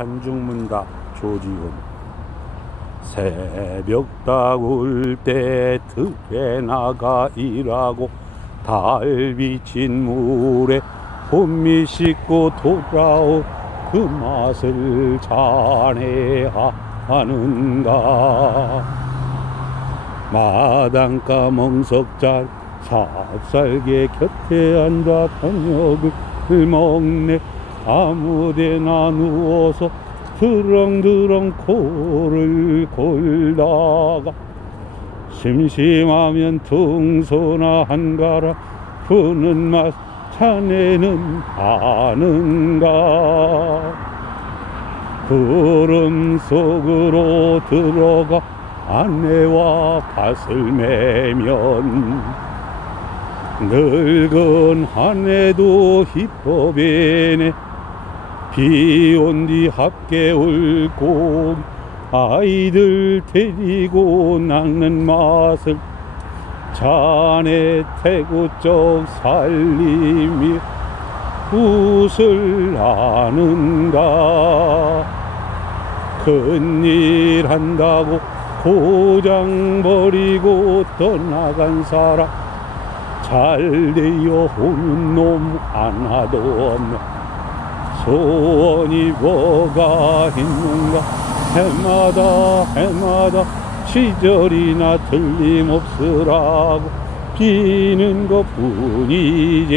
한중문가 조지훈. 새벽 다울 때 들에 나가 일하고 달 비친 물에 봄미 씻고 돌아오 그 맛을 자네하는가. 마당가 멍석잘 삽살개 곁에 앉아 저녁을 먹네 아무데나 누워서 드렁드렁 코를 골다가 심심하면 둥소나 한가라 푸는 맛 자네는 아는가. 구름 속으로 들어가 아내와 밭을 매면 늙은 아내도 희법이네 뒤 합계 울고 아이들 데리고 낚는 맛을 자네 태구 쪽 살림이 웃을 아는가? 큰일 한다고 고장 버리고 떠나간 사람 잘 되어 오는 놈 하나도 없네 소원이 뭐가 있는가? 해마다 해마다 시절이나 틀림없으라고 비는 것 뿐이지.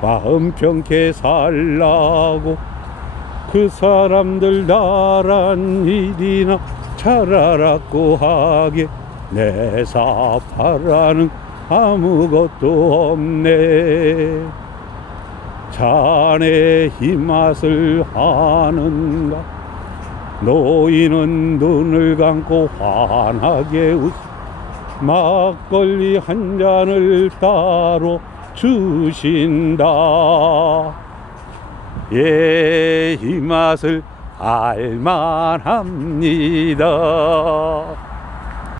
마음 편케 살라고 그 사람들 나란 일이나 잘 알았고 하게 내 사파라는 아무것도 없네 자네 이 맛을 아는가 노인은 눈을 감고 환하게 웃 막걸리 한 잔을 따로 주신다 예, 이 맛을 알만합니다.